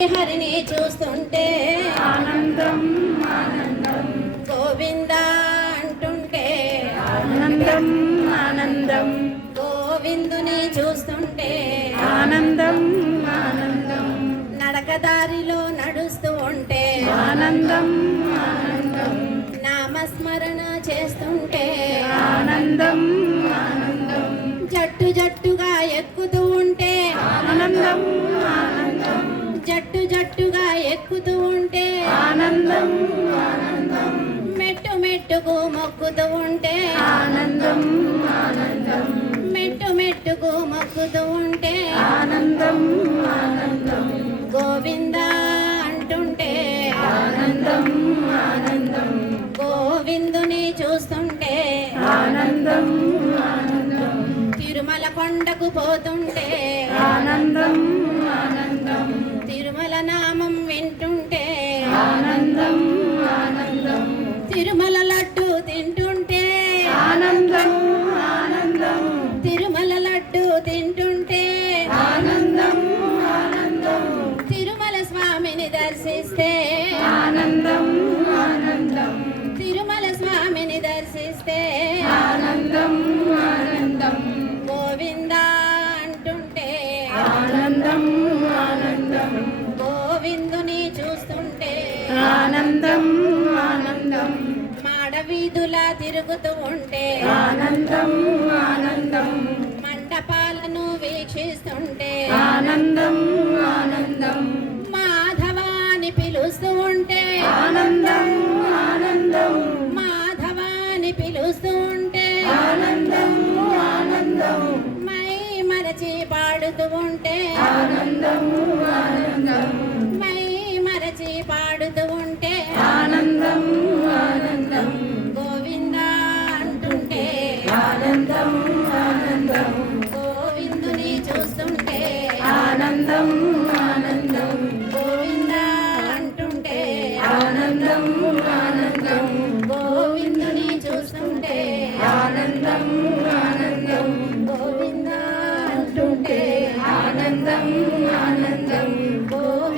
హరిని చూస్తుంటే ఆనందం ఆనందం గోవింద అంటుంటే ఆనందం ఆనందం గోవిందుని చూస్తుంటే ఆనందం ఆనందం నడకదారిలో నడుస్తూ ఉంటే ఆనందం ఆనందం నామస్మరణ చేస్తుంటే ఆనందం ఆనందం జట్టు జట్టుగా ఎక్కుతూ ఉంటే ఆనందం ఆనందం జట్టు జట్టుగా ఎక్కుతూ ఉంటే ఆనందం ఆనందం మెట్టు మెట్టుకు మొక్కుతూ ఉంటే ఆనందం ఆనందం మెట్టు మెట్టుకు మొక్కుతూ ఉంటే ఆనందం ఆనందం గోవింద అంటుంటే ఆనందం ఆనందం గోవిందుని చూస్తుంటే ఆనందం ఆనందం తిరుమల కొండకు పోతుంటే ఆనందం ఆనందం తిరుమల నామం వింటుంటే ఆనందం ఆనందం తిరుమల లడ్డు తింటుంటే ఆనందం ఆనందం తిరుమల లడ్డు తింటుంటే ఆనందం ఆనందం తిరుమల స్వామిని దర్శిస్తే ఆనందం ఆనందం తిరుమల స్వామిని దర్శిస్తే ఆనందం ఆనందం గోవింద అంటుంటే ఆనందం ఆనందం గోవిందుని చూస్తుంటే ఆనందం ఆనందం మాడవీధులా తిరుగుతూ ఉంటే ఆనందం ఆనందం మండపాలను వీక్షిస్తుంటే ఆనందం ఆనందం మాధవాని పిలుస్తూ ఉంటే ఆనందం ఆనందం మాధవాని పిలుస్తూ ఉంటే ఆనందం ఆనందం మై మరచి పాడుతూ ఉంటే ఆనందం ఆనందం మై మరచి పాడుతూ ఉంటే ఆనందం ఆనందం గోవింద అంటుంటే ఆనందం ఆనందం గోవిందుని చూస్తుంటే ఆనందం ఆనందం గోవింద అంటుంటే ఆనందం ఆనందం గోవిందుని చూస్తుంటే ఆనందం ఆనందం గోవింద అంటుంటే ఆనందం ఆనందం గోవింద